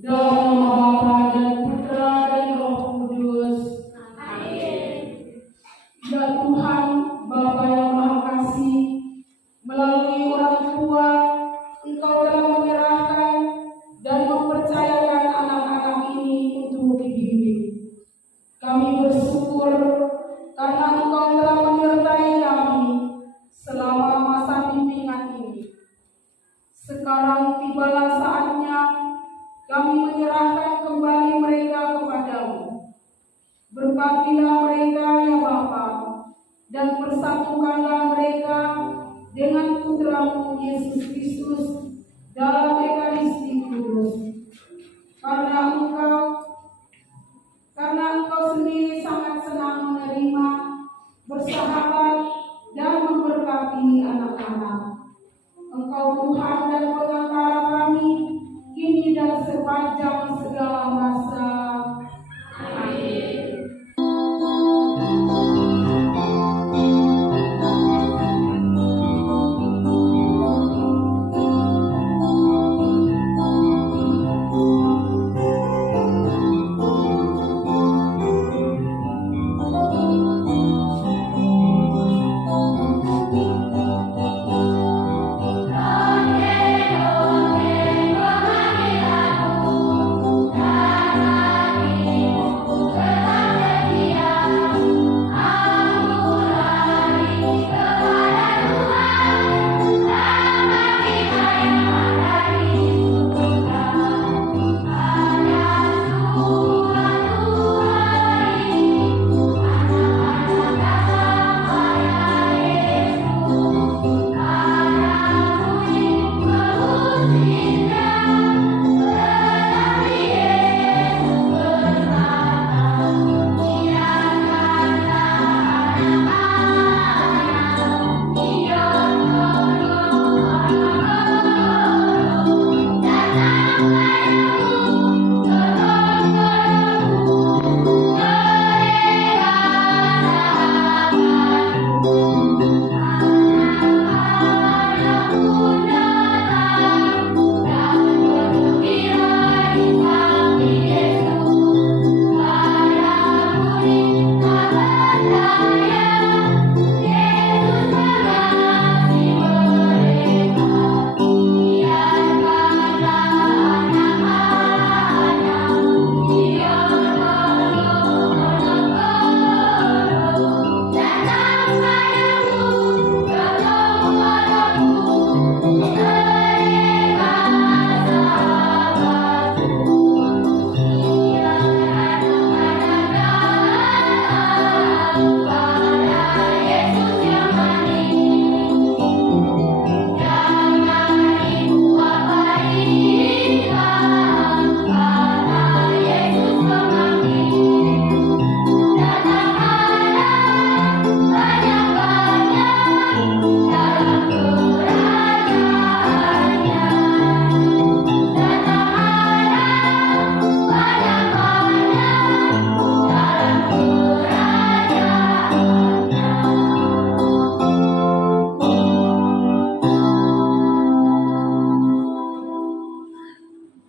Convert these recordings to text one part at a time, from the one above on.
Dalam nama Bapa dan Putra dan Roh Kudus. Amin. Ya Tuhan, Bapa yang Maha Kasih, melalui orang tua, Engkau telah menyerahkan dan mempercayakan anak-anak ini untuk dibimbing. Kami bersyukur karena Engkau telah menyertai kami selama masa bimbingan ini. Sekarang tibalah saatnya kami menyerahkan kembali mereka kepadamu. Berkatilah mereka ya Bapa, dan persatukanlah mereka dengan Putramu Yesus Kristus dalam Ekaristi Kudus. Karena Engkau sendiri sangat senang menerima, bersahabat, dan memberkati anak-anak. Engkau Tuhan dan pengantara kami, kini dan sepanjang segala masa. Amin.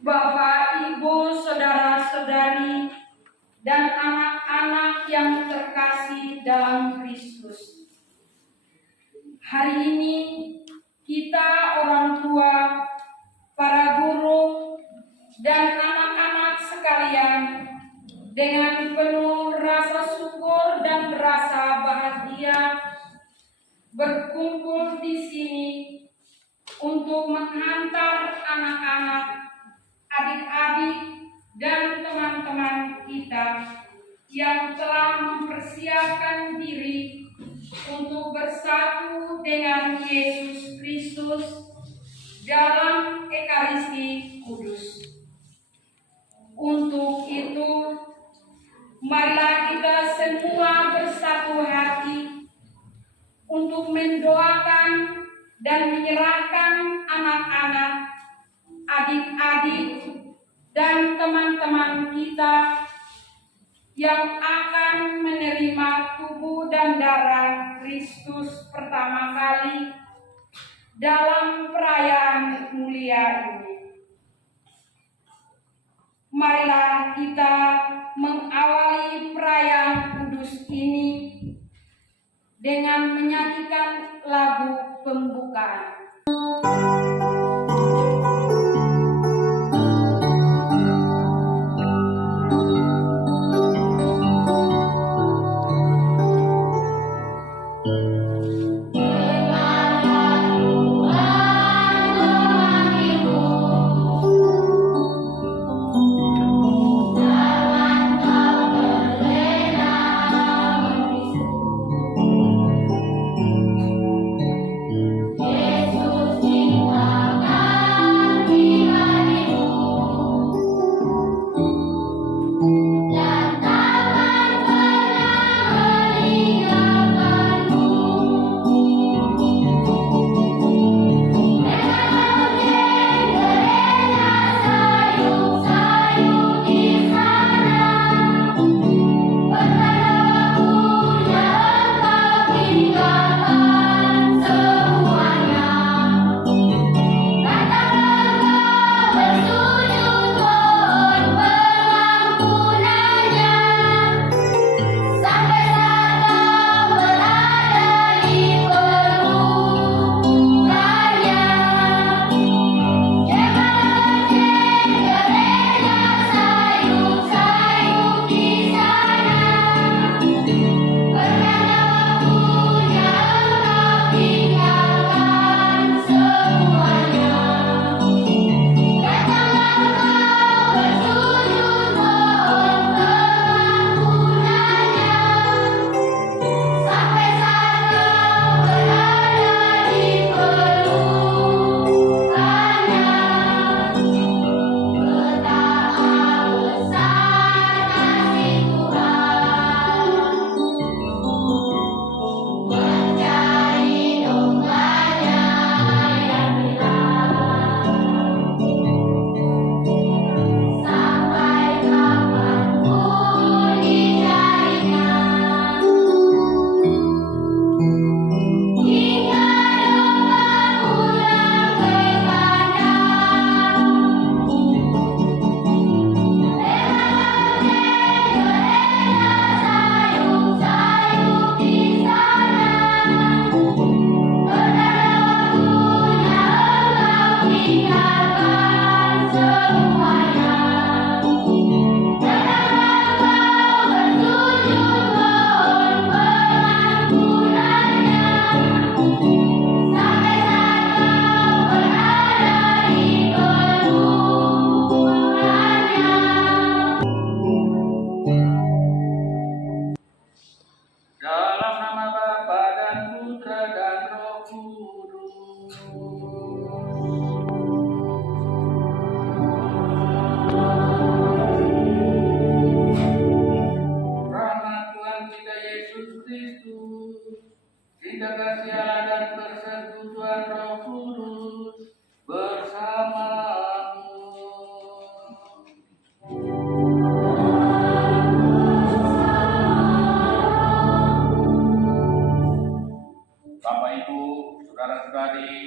Bapak, Ibu, saudara-saudari, dan anak-anak yang terkasih dalam Kristus. Hari ini kita orang tua, para guru, dan anak-anak sekalian dengan penuh rasa syukur dan rasa bahagia berkumpul di sini untuk menghantar anak-anak, adik-adik, dan teman-teman kita yang telah mempersiapkan diri untuk bersatu dengan Yesus Kristus dalam Ekaristi Kudus. Untuk itu, marilah kita semua bersatu hati untuk mendoakan dan menyerahkan anak-anak, adik-adik, dan teman-teman kita yang akan menerima tubuh dan darah Kristus pertama kali dalam perayaan mulia ini. marilah kita mengawali perayaan kudus ini dengan menyanyikan lagu pembukaan. Cinta kasih Allah dan persekutuan Roh Kudus bersamamu. Bapak Ibu, saudara-saudari,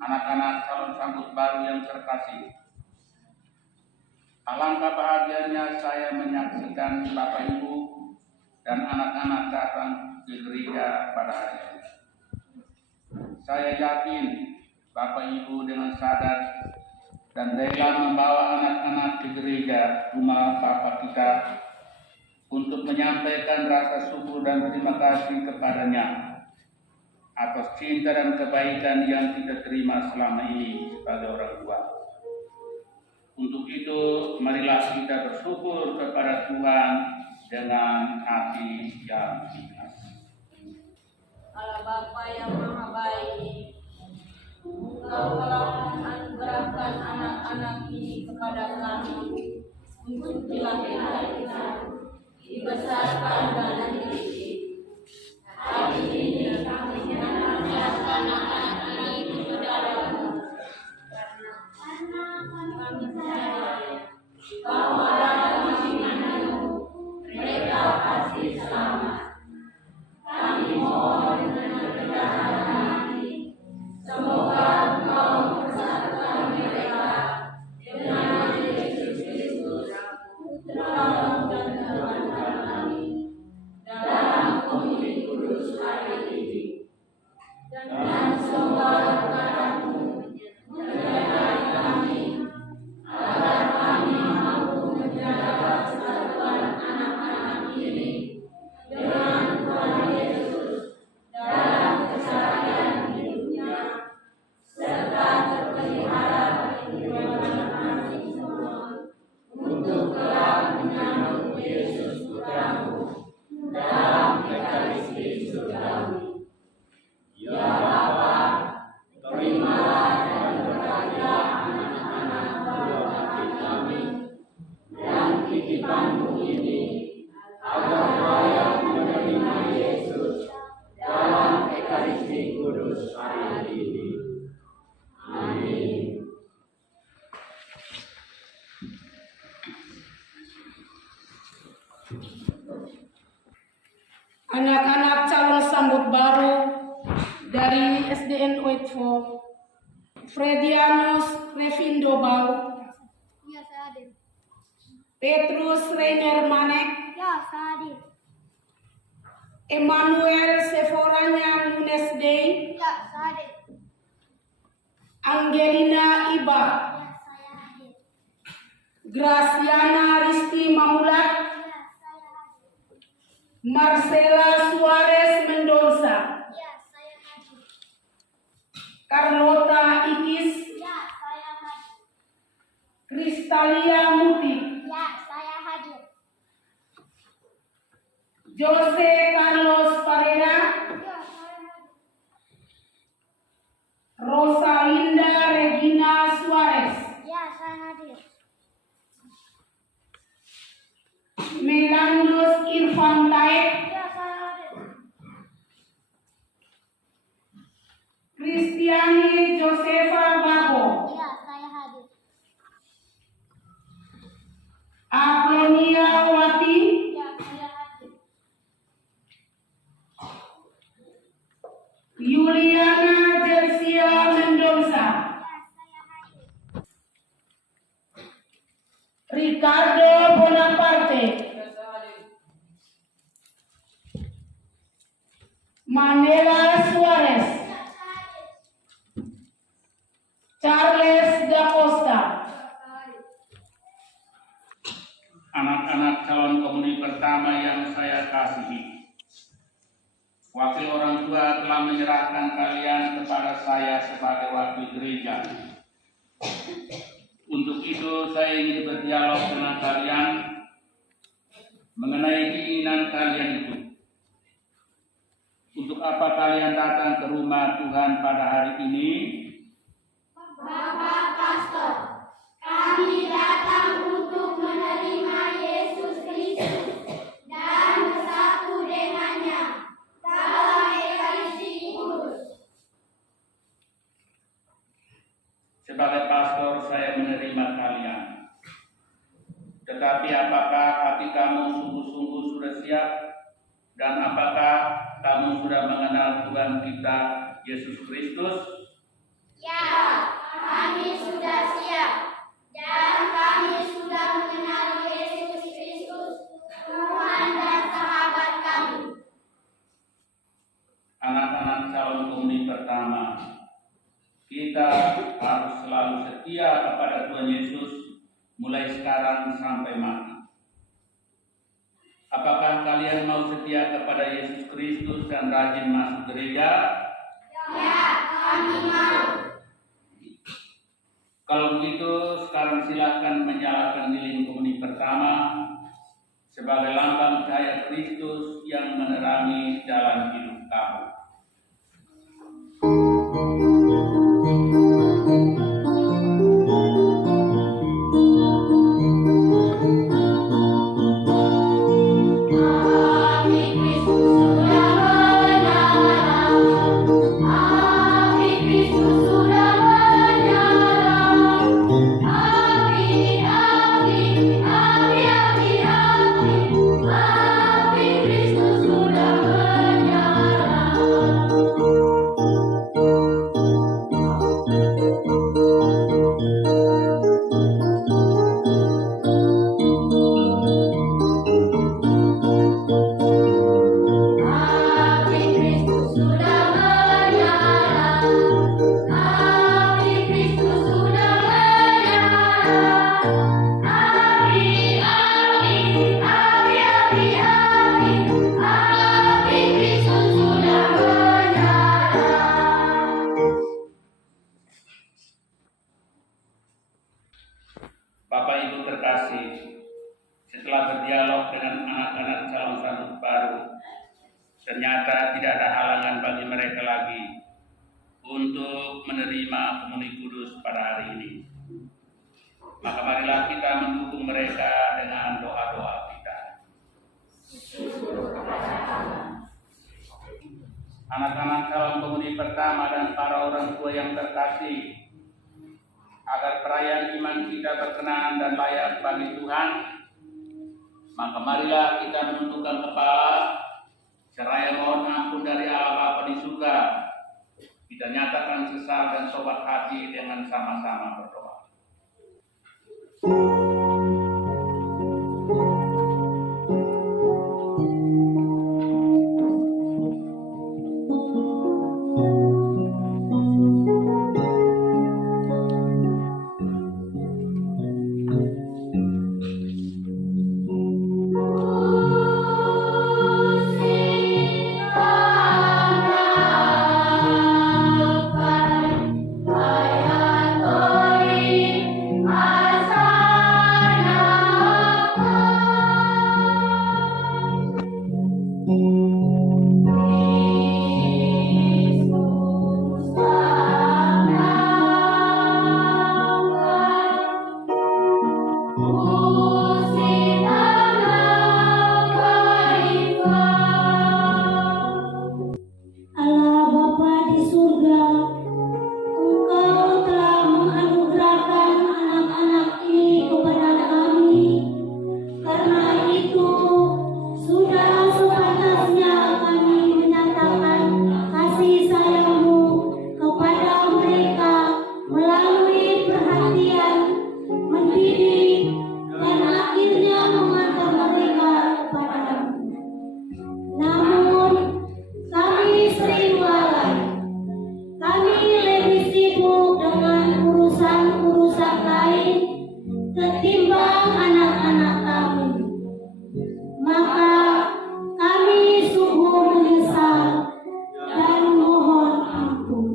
anak-anak calon sambut baru yang terkasih, alangkah bahagianya saya menyaksikan Bapak Ibu dan anak-anak datang di gereja pada hari ini. Saya yakin Bapak Ibu dengan sadar dan rela membawa anak-anak ke gereja rumah Bapa kita untuk menyampaikan rasa syukur dan terima kasih kepadanya atas cinta dan kebaikan yang kita terima selama ini sebagai orang tua. Untuk itu, marilah kita bersyukur kepada Tuhan dengan hati yang ikhlas. Allah Bapa yang Maha Baik, Engkau telah menganugerahkan anak-anak ini kepada kami untuk dilahirkan, dibesarkan dan dididik. Hari ini kami menyerahkan anak ini kepadamu, karena kami percaya bahwa dalam iman-Mu mereka pasti selamat. Kami mohon dengan kedalam hati, semoga Engkau mempersatukan mereka dengan Yesus Kristus Anak-anak calon sambut baru dari SDN Oitfo, Fredianus Revindo Bau, Ya, saya hadir. Petrus Reiner Manek, Ya, saya hadir. Emmanuel Seforanya Nunes Day, Ya, saya hadir. Angelina Iba, Ya, saya hadir. Graciana Risti Mamulat, Ya, saya hadir. Marcela Suarez Mendoza, Ya, saya hadir. Carlota Ikis, Ya, saya hadir. Kristalia Muti, Ya, saya hadir. Jose Carlos Parera, Ya, saya hadir. Rosalinda Regina Suarez, Ya, saya hadir. Melandus Irfan Taek, Ya, saya hadir. Kristiani Josefa Babo, Ya, saya hadir. Aplonia Wati, Ya, saya hadir. Yuliana Jelsia Mendoza, Ya, saya hadir. Ricardo Bonaparte, Manela Suarez, Ya, saya hadir. Charles Da Costa, Anak-anak calon komuni pertama yang saya kasihi, wakil orang tua telah menyerahkan kalian kepada saya sebagai wakil gereja. Untuk itu saya ingin berdialog dengan kalian mengenai keinginan kalian itu. Untuk apa kalian datang ke rumah Tuhan pada hari ini? Bapak Pastor, kami datang untuk menerima Yesus Kristus dan bersatu dengannya dalam Ekaristi Kudus. Sebagai pastor saya menerima kalian. Tetapi apakah hati kamu sungguh-sungguh sudah siap? Dan apakah kamu sudah mengenal Tuhan kita Yesus Kristus? Ya, kami sudah siap dan kami sudah mengenal Yesus Kristus, Tuhan dan sahabat kami. Anak-anak calon komuni pertama, kita harus selalu setia kepada Tuhan Yesus mulai sekarang sampai mati. Apakah kalian mau setia kepada Yesus Kristus dan rajin masuk gereja? Ya, kami mau. Kalau begitu, sekarang silakan menyalakan lilin komuni pertama sebagai lambang cahaya Kristus yang menerangi jalan hidup kamu. Api Kristus sudah menyala. Api Kristus sudah menyala. Api, api, api, api, api. Api Kristus sudah menyala. Api Kristus sudah menyala. Api Kristus sudah menyala. Api, api, api, api, api. Api Kristus sudah menyala. Bapak Ibu terkasih, setelah berdialog dengan anak-anak calon sambut baru, ternyata tidak ada halangan bagi mereka lagi untuk menerima komuni kudus pada hari ini. Maka marilah kita mendukung mereka dengan doa-doa kita. Anak-anak calon komuni pertama dan para orang tua yang terkasih, agar perayaan iman kita berkenan dan layak bagi Tuhan, maka marilah kita menundukkan kepala Seraya mohon ampun dari Allah Bapa di surga. Kita nyatakan sesal dan sobat hati dengan sama-sama berdoa. Allah Bapa di surga, Engkau telah menganugerahkan anak-anak ini kepada kami. Karena itu, sudah sepantasnya kami menyatakan kasih sayang-Mu kepada mereka melalui perhatian, mendidik, dan akhirnya mengantar mereka kepada-Mu. Namun, kami sering lalai. Kami lebih sibuk dengan urusan-urusan lain ketimbang anak-anak kami. Maka kami sungguh menyesal dan mohon ampun.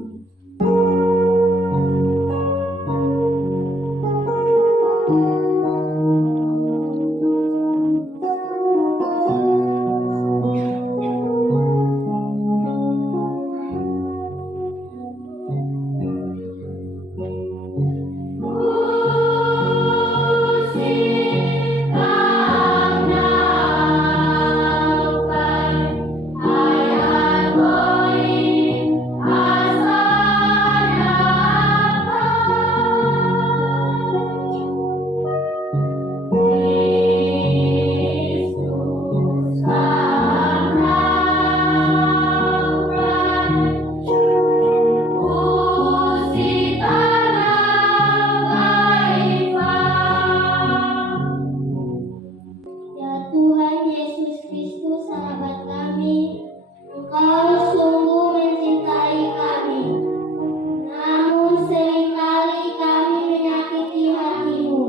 Ya Tuhan Yesus Kristus, sahabat kami, Engkau sungguh mencintai kami. Namun seringkali kami menyakiti hati-Mu.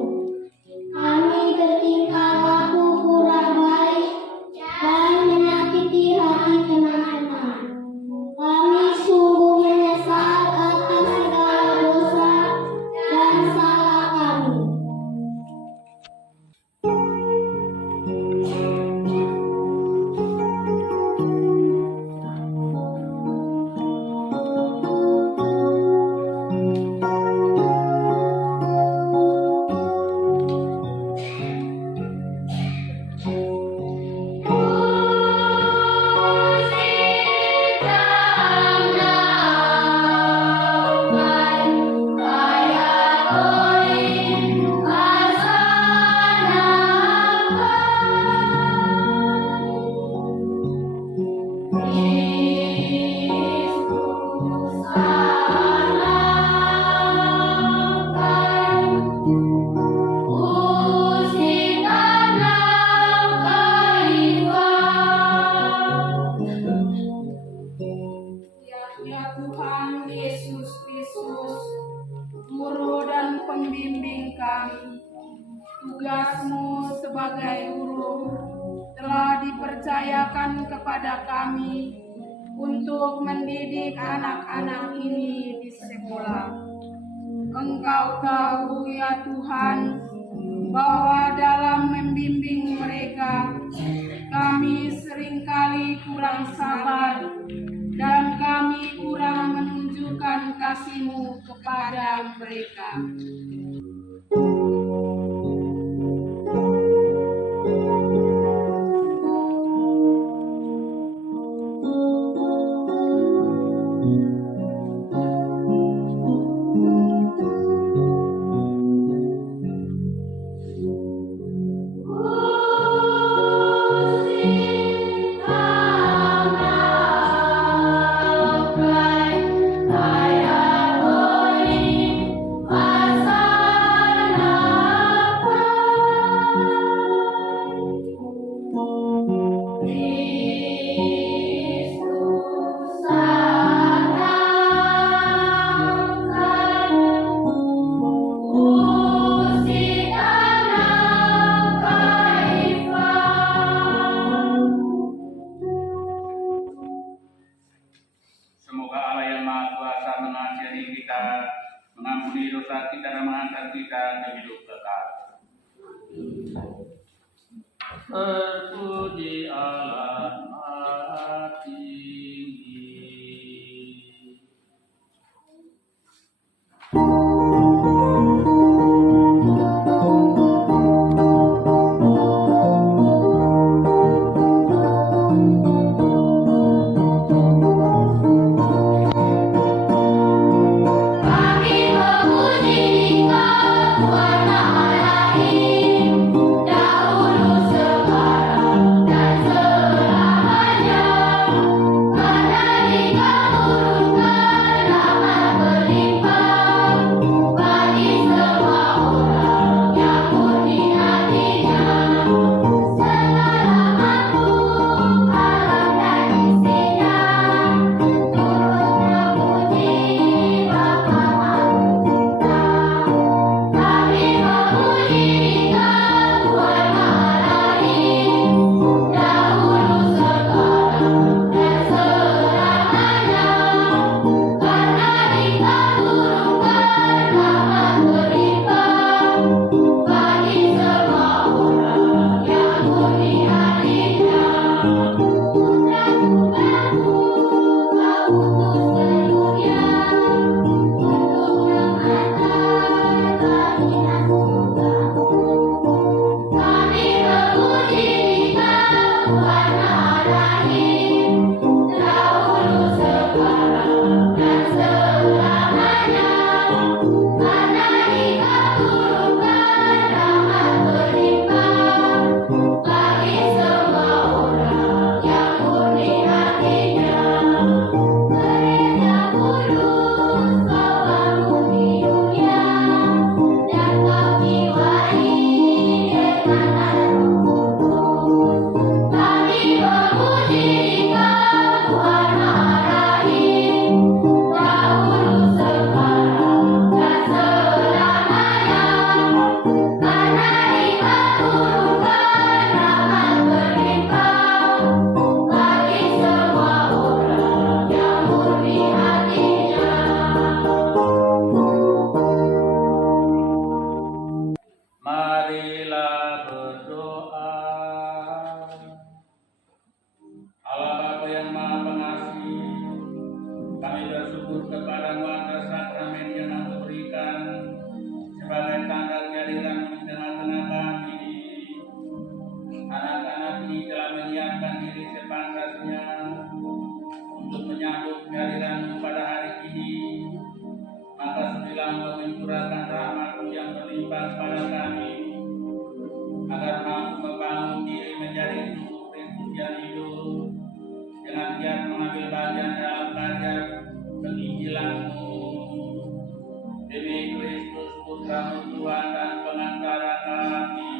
Kami bertingkah laku kurang baik dan menyakiti hati teman-teman. Kami sungguh menyesal atas segala dosa dan salah kami. Ya Tuhan Yesus Kristus, Guru dan Pembimbing kami, tugas-Mu sebagai guru telah dipercayakan kepada kami untuk mendidik anak-anak ini di sekolah. Engkau tahu ya Tuhan, bahwa dalam membimbing mereka, kami seringkali kurang sabar dan kami kurang menunjukkan kasih-Mu kepada mereka. Kami Terpuji Allah Maha Tinggi. Marilah berdoa. Allah Bapa yang Maha Pengasih, kami bersyukur kepada-Mu atas sakramen yang Engkau berikan sebagai tanda kehadiran di tengah-tengah kami. Anak-anak ini telah menyiapkan diri sepantasnya untuk menyambut kehadiran-Mu pada hari ini. Maka sudilah Engkau mencurahkan rahmat-Mu yang berlimpah pada kami, agar mampu membangun diri menjadi sungguh Kristus yang hidup, dengan giat mengambil bagian dalam karya penginjilan-Mu. Demi Kristus Putra-Mu Tuhan dan pengantara kami,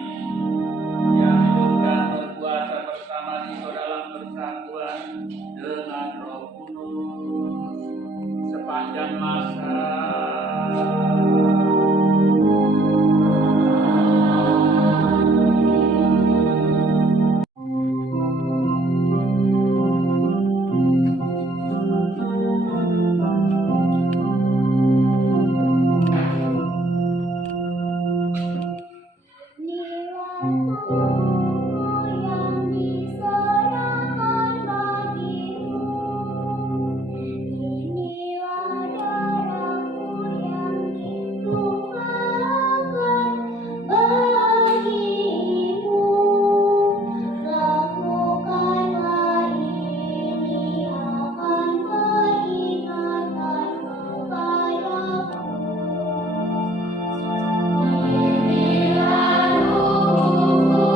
yang hidup dan berkuasa bersama Engkau dalam persatuan dengan Roh Kudus sepanjang masa. Yang diserahkan bagimu, inilah darahku yang ditumpahkan bagimu. Lakukanlah ini akan peringatkan kepadaku. Inilah tubuhku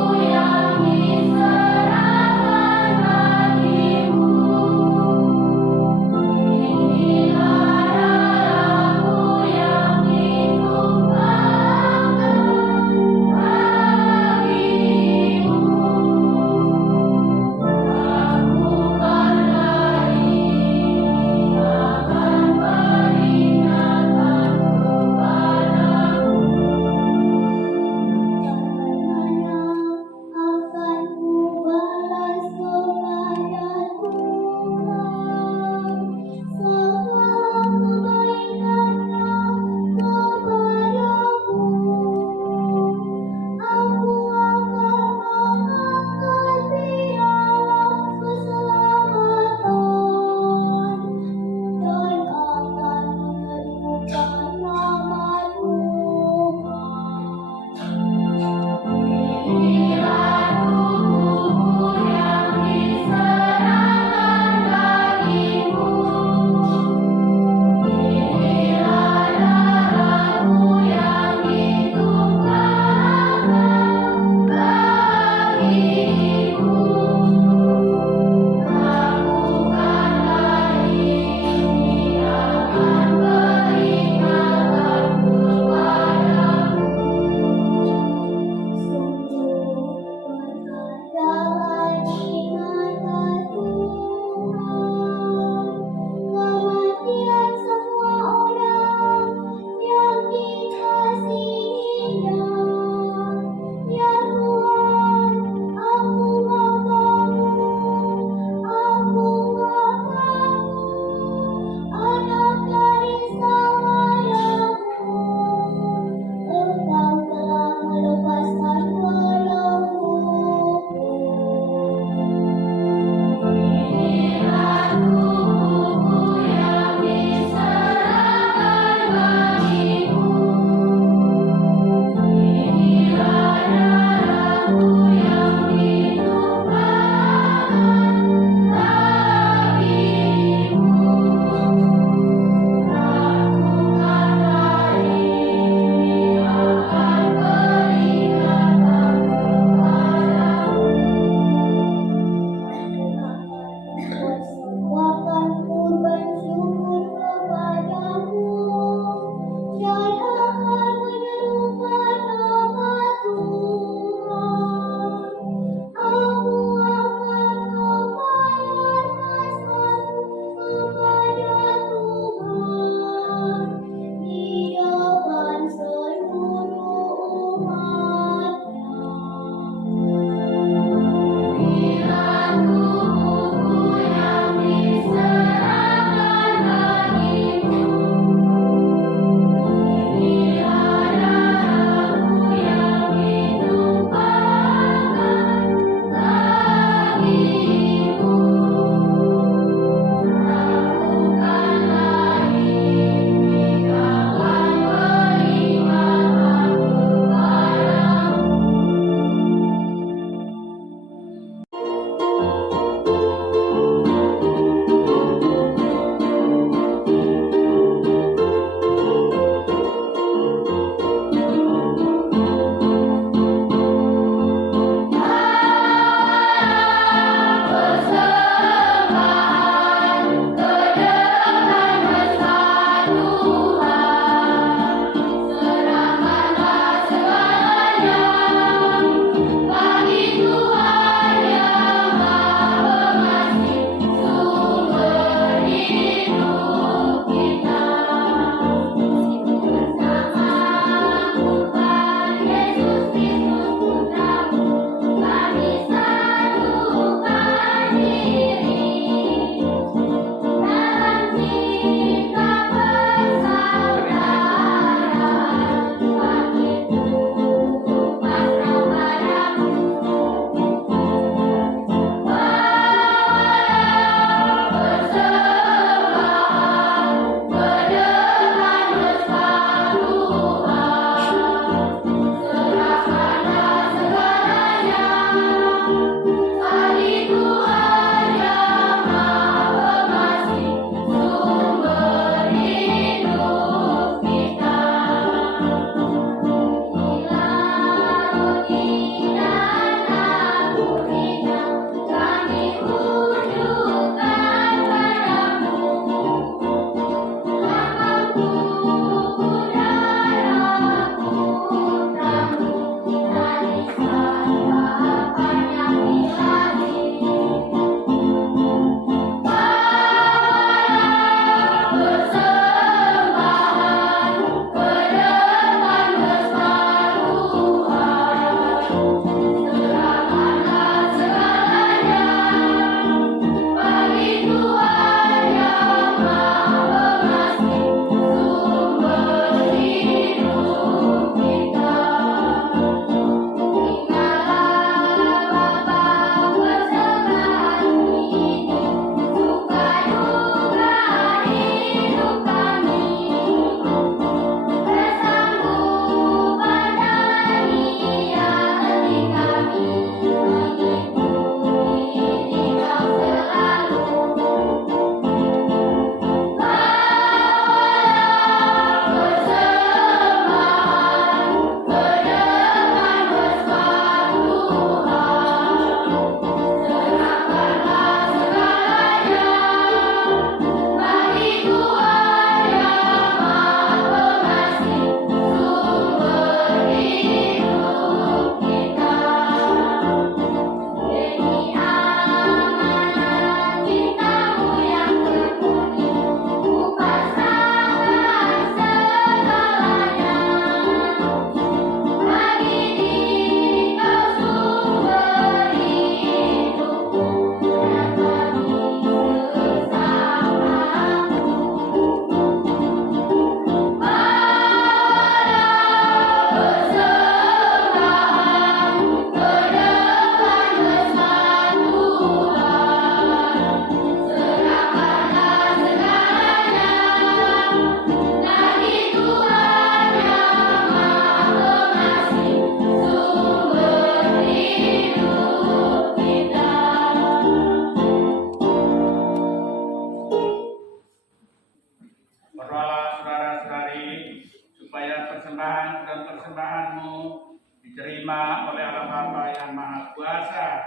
diterima oleh Allah Bapa yang Maha Kuasa.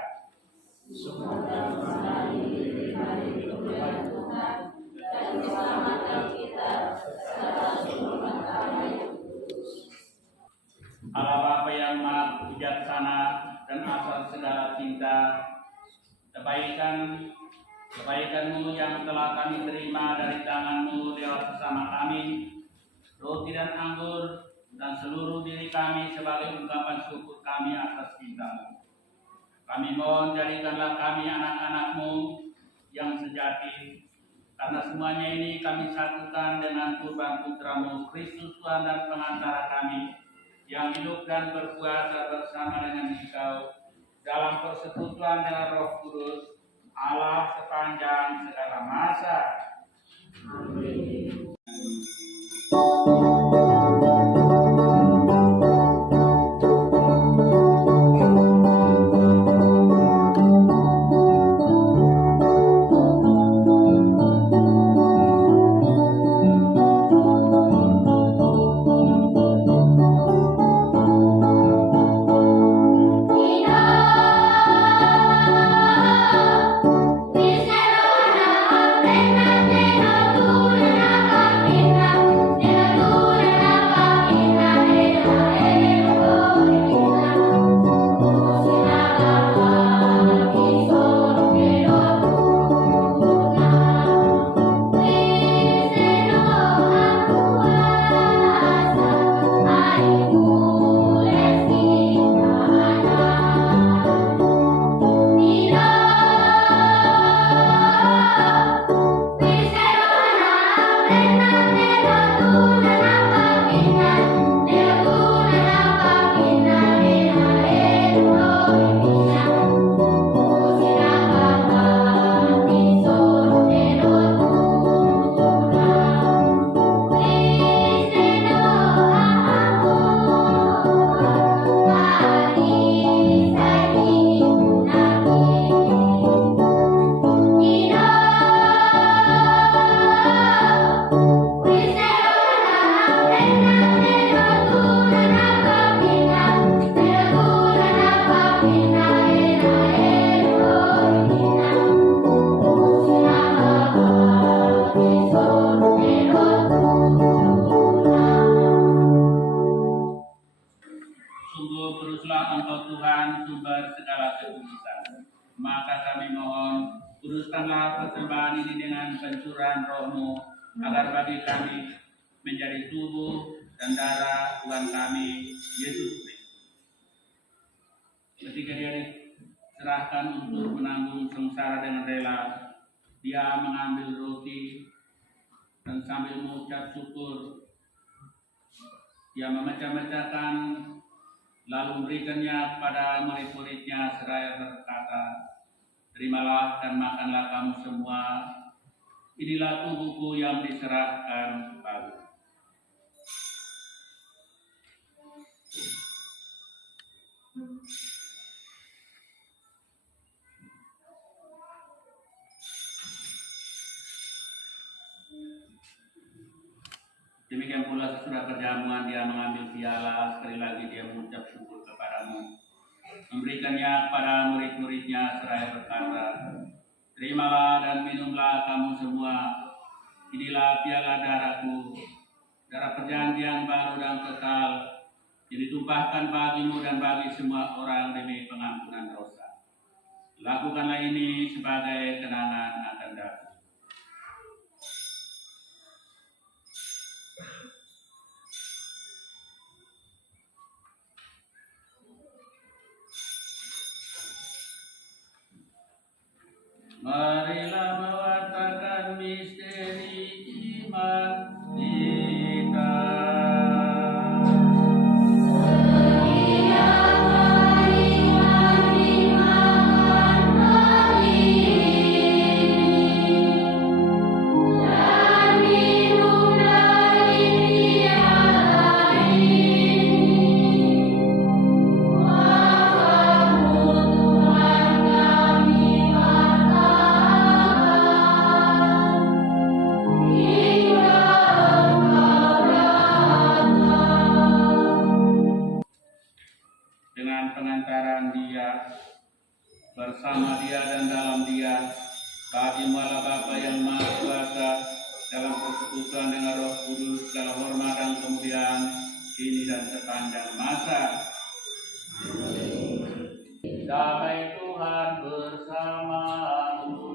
Allah Bapa yang Maha Bijaksana dan asal segala cinta, kebaikan-Mu yang telah kami terima dari tangan-Mu lewat bersama kami, roti dan anggur, dan seluruh diri kami sebagai ungkapan syukur kami atas cinta-Mu. Kami mohon jadikanlah kami anak-anak-Mu yang sejati, karena semuanya ini kami satukan dengan kurban Putra-Mu, Kristus Tuhan dan pengantara kami, yang hidup dan berkuasa bersama dengan Engkau dalam persekutuan dengan Roh Kudus, Allah sepanjang segala masa. Amin. Kuduskanlah persembahan ini dengan pencurahan Roh-Mu, agar bagi kami menjadi tubuh dan darah Tuhan kami, Yesus Kristus. Ketika Dia diserahkan untuk menanggung sengsara dengan rela, Dia mengambil roti dan sambil mengucap syukur, Dia memecah-mecahkan, lalu memberikannya kepada murid-muridnya seraya berkata, "Terimalah dan makanlah kamu semua, inilah tubuhku yang diserahkan bagimu." Demikian pula sesudah perjamuan Dia mengambil piala, sekali lagi Dia mengucap syukur kepadamu, memberikannya kepada murid-muridnya seraya berkata, "Terimalah dan minumlah kamu semua, inilah piala darahku, darah perjanjian baru dan kekal, yang ditumpahkan bagimu dan bagi semua orang demi pengampunan dosa. Lakukanlah ini sebagai kenangan akan aku." Marilah mewartakan misteri iman kita. Tuhan kami berkata, dengan pengantaran Dia, bersama Dia dan dalam Dia, bagi Allah Bapa yang Maha Kuasa, dalam persekutuan dengan Roh Kudus, dalam hormat dan kemuliaan kini dan sepanjang masa. Damai Tuhan bersamamu.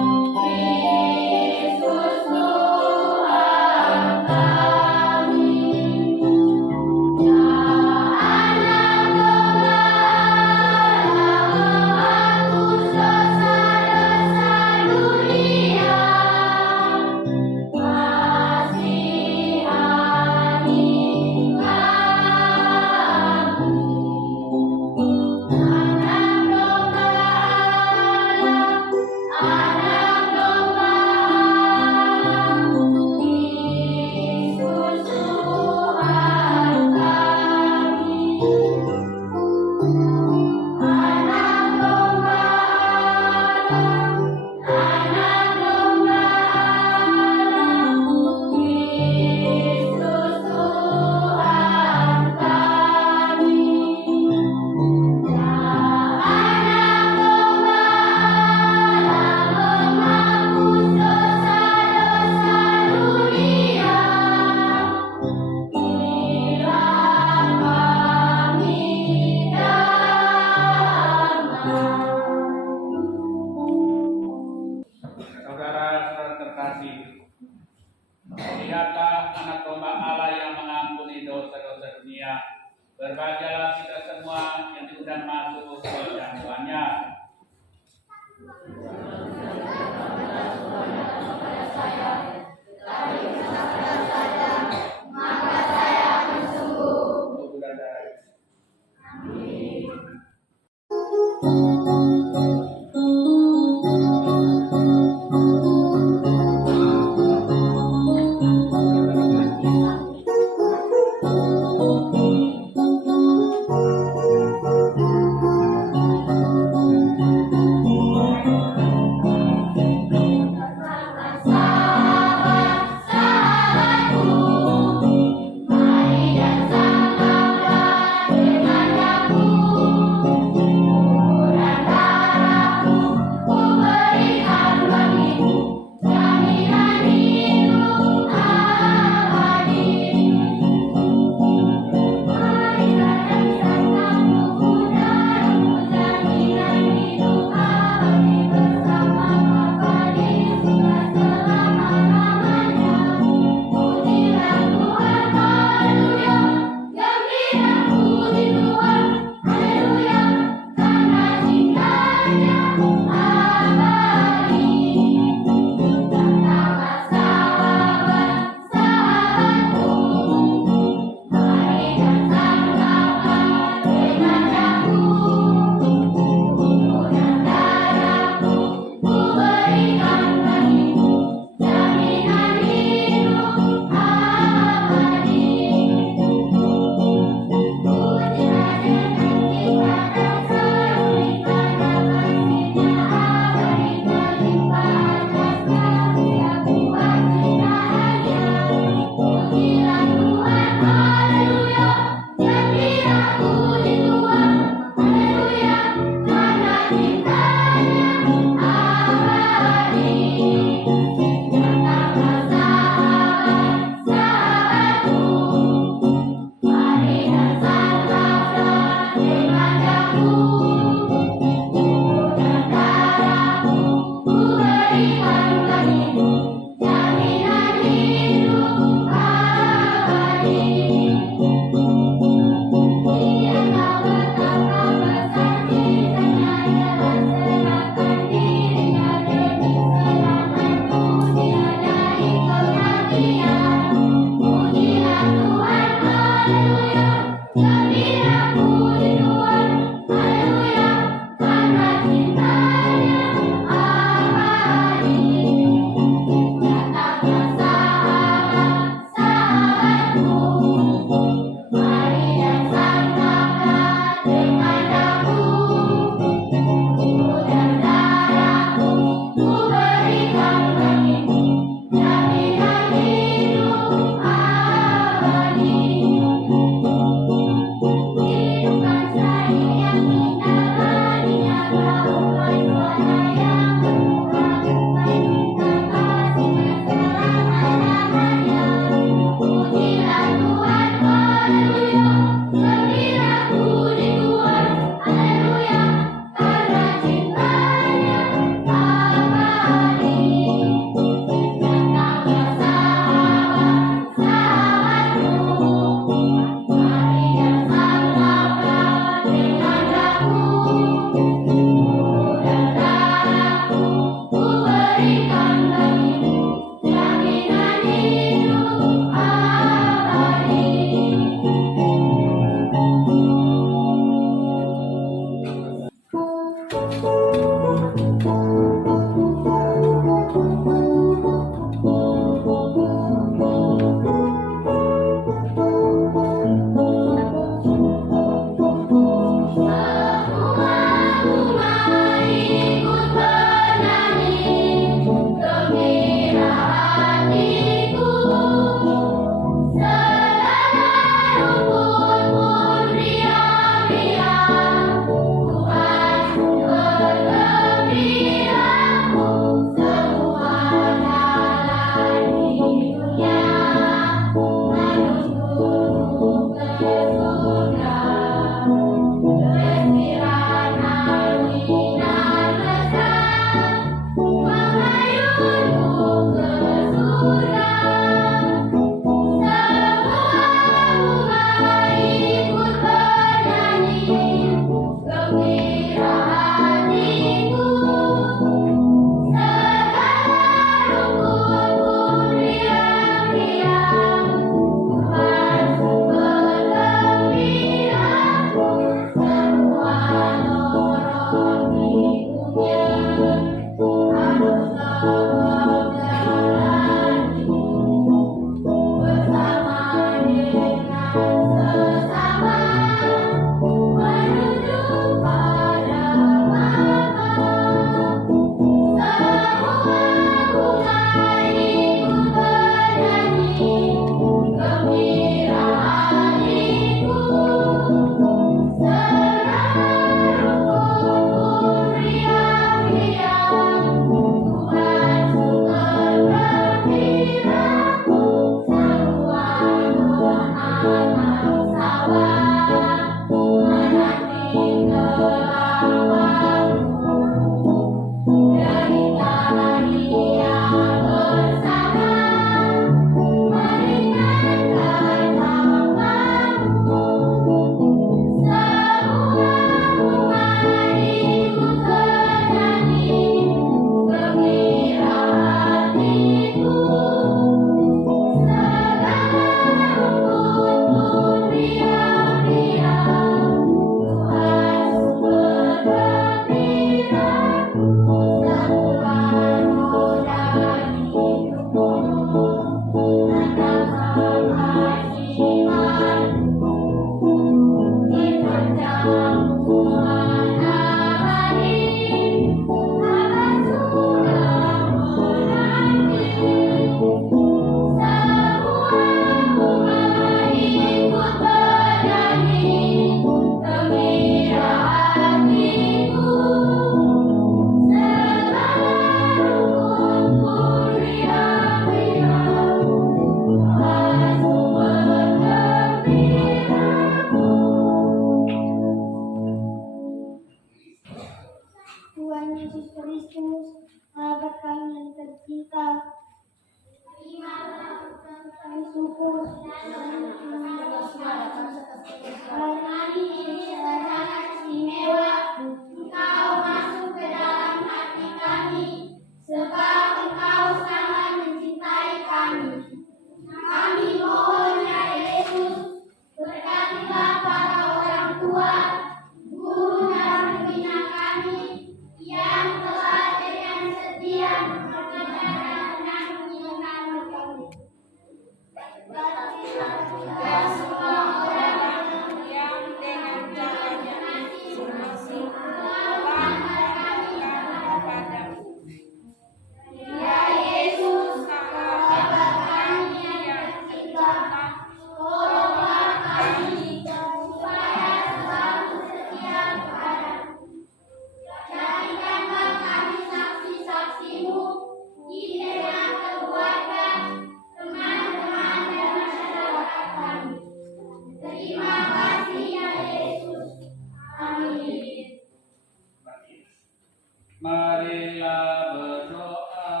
Marilah berdoa.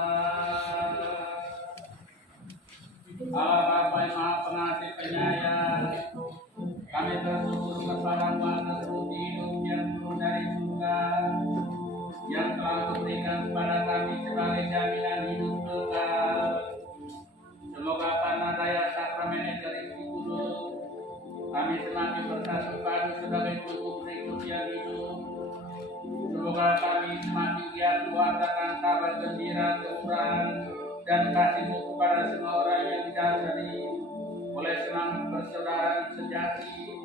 Allah Bapa yang Maha Pengasih Penyayang, kami bersyukur kepada-Mu atas rezeki hidup yang turun dari surga, yang telah diberikan kepada kami sebagai jaminan hidup kekal. Semoga karena daya sakramen Ekaristi Kudus, kami semakin bersatu padu sebagai tubuh Kristus yang hidup. Semoga mewartakan kabar gembira kemurahan dan kasih-Mu kepada semua orang yang didasari oleh semangat persaudaraan sejati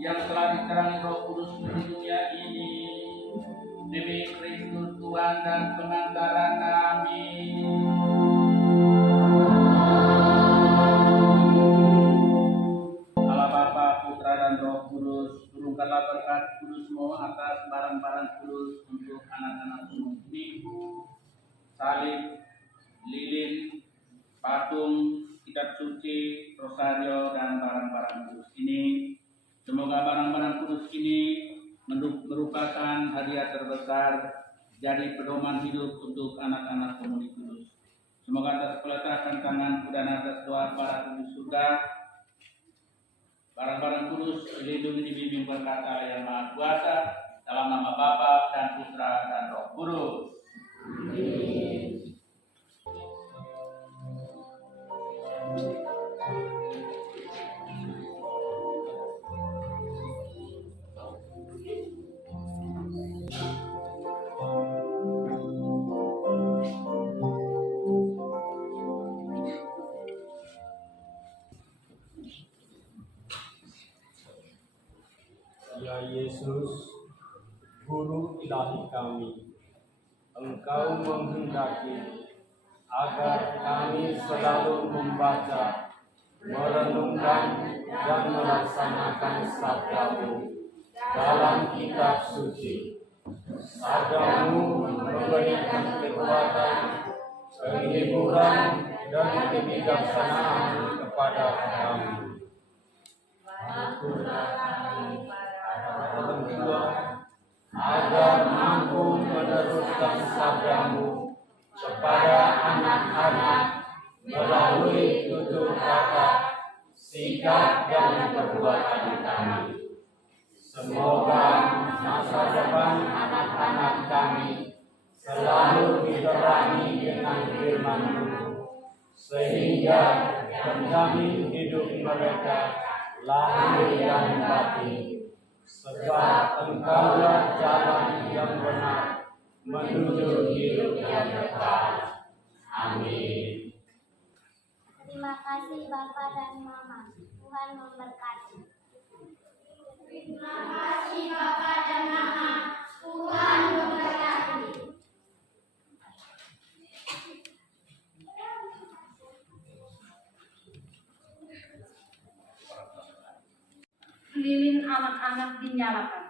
yang telah diterangi Roh Kudus di dunia ini. Demi Kristus Tuhan dan pengantara kami. Allah Bapa, Putra dan Roh Kudus, turunkanlah berkat kudus-Mu atas barang-barang kudus untuk anak-anak-Mu ini. Salib, lilin, patung, kitab suci, rosario, dan barang-barang kudus ini. Semoga barang-barang kudus ini merupakan hadiah terbesar jadi pedoman hidup untuk anak-anak komunitas kudus. Semoga atas peletakan tanganku dan atas doa para kudus surga, barang-barang kudus dilindungi dibimbing berkat Allah yang Maha Kuasa, dalam nama Bapa dan Putra dan Roh Kudus. Amin. Ya Yesus, Guru ilahi kami, Engkau menghendaki agar kami selalu membaca, merenungkan, dan melaksanakan sabda-Mu dalam kitab suci. Sabda-Mu memberikan kekuatan, penghiburan, dan kebijaksanaan kepada kami. Agar mampu meneruskan sabda-Mu kepada anak-anak melalui tutur kata, sikap, dan perbuatan kami. Semoga masa depan anak-anak kami selalu diterangi dengan firman-Mu, sehingga menjamin hidup mereka lahir dan batin. Sebab Engkaulah jalan yang benar menuju hidup yang kekal. Amin. Terima kasih Bapak dan Mama. Tuhan memberkati. Terima kasih Bapak dan Mama. Tuhan memberkati. Lilin anak-anak dinyalakan.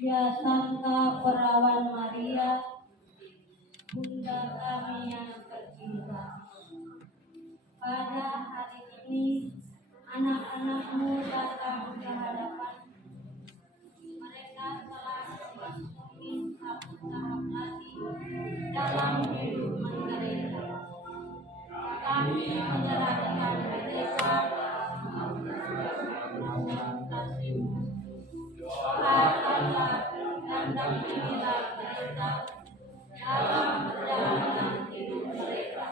Ya Santa Perawan Maria, Bunda kami yang tercinta. Pada hari ini, anak-anak-Mu datang ke hadapan. Mereka telah memasuki satu tahap lagi dalam hidup mereka. Kami menyerahkan mereka dan dampingilah mereka dalam perjalanan hidup mereka.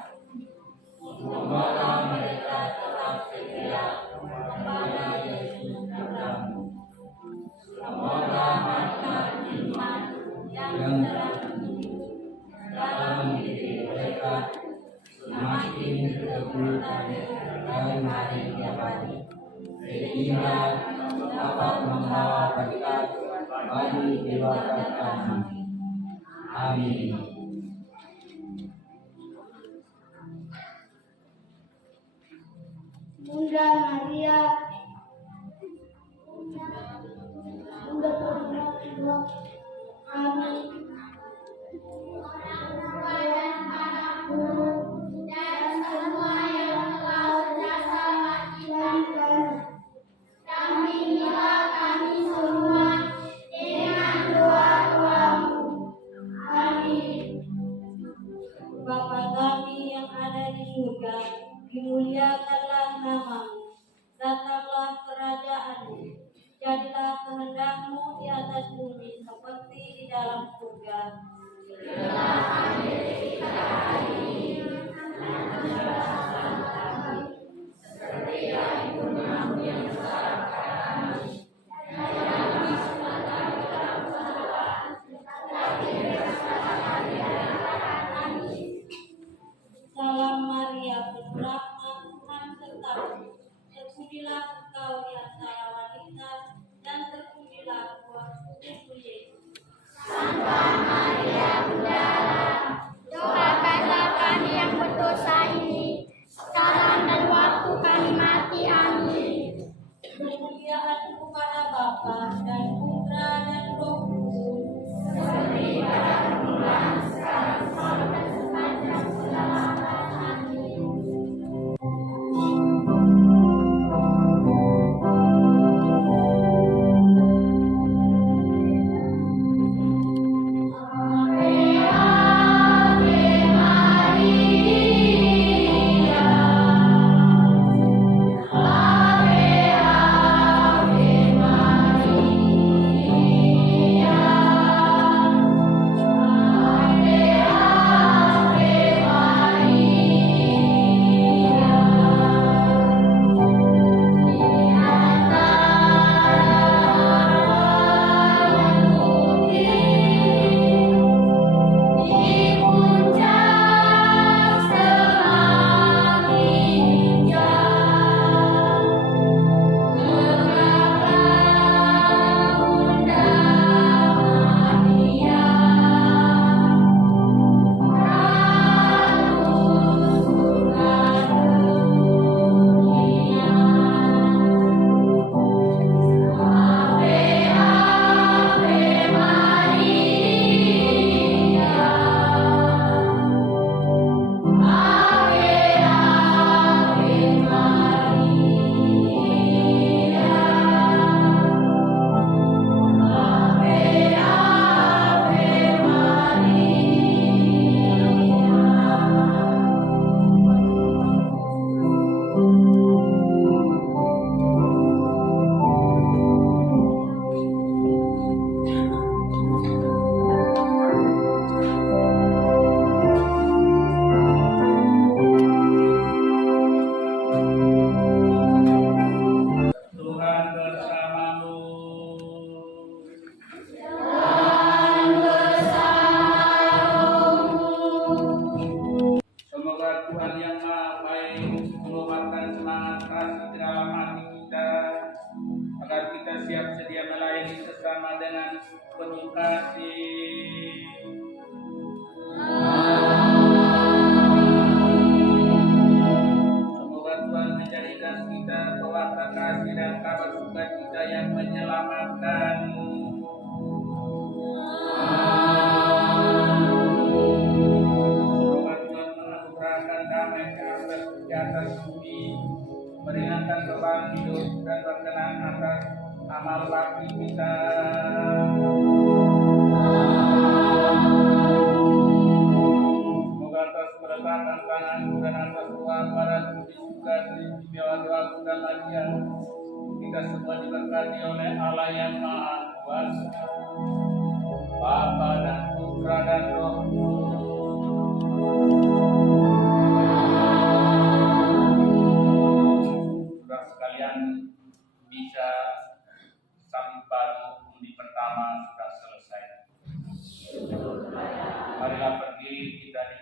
Semoga mereka tetap setia kepada Yesus Putra-Mu. Semoga harta iman yang terang dalam diri mereka semakin berkembang dari hari ke hari, sehingga dapat membawa berkat bagi keluarga kami. Amin. Bunda Maria, Bunda Purba, kami orang tua dan para guru dan semua yang telah berjasa bagi kami. Dampingilah kami semua dengan doa-doa-Mu. Amin. Bapa kami yang ada di surga, dimuliakanlah nama-Mu, datanglah kerajaan-Mu, jadilah kehendak-Mu di atas bumi seperti di dalam surga. Berilah kami rezeki kami bersama dengan penuh kasih. Semoga Tuhan menjadikan kita pewarta kasih dan kabar sukacita yang menyelamatkan. Semoga Tuhan menganugerahkan damai di atas bumi, meringankan beban hidup dan berkenan atas amal bakti kita. Semoga atas berkatan tangan dan atas doa para juga istimewa doa Bunda Maria, kita semua diberkati oleh Allah yang Maha Kuasa, Bapa dan Putra dan Roh Kudus. Saudara sekalian, bisa salib baru undi pertama sudah selesai. Marilah berdiri kita di